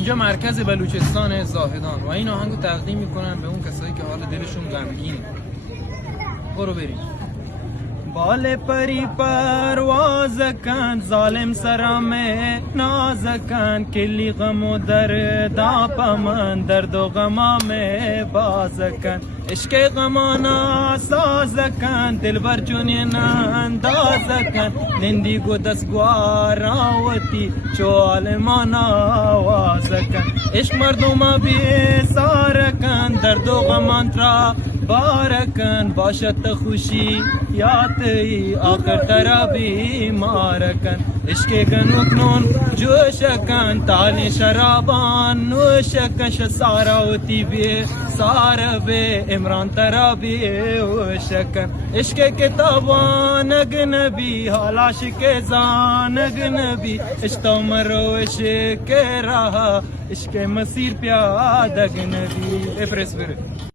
اینجا مرکز بلوچستان زاهدان و این آهنگو تقدیم میکنن به اون کسایی که حال دلشون غمگینه. برو بریم. بال پری پرواز کن ظالم سرم ناز کن کلی غم و درد من درد و غمام باز کن عشق غمانا ساز کن دل بر جنین انداز کن نندی گو دستگوار آوتی چو عالمان آواز کن عشق مردم بیزار کن درد و غمان را بارکن باشد خوشی یاتی آخر ترا بیمار کن عشق گنوکنون جوش کن تال شرابان نوش کن سارا ہوتی بی سارا بی عمران ترا بی وش کن عشق کتابان اگنبی حالاش کے زان اگنبی عشق مرو عشق راہ عشق مسیر پیاد اگنبی.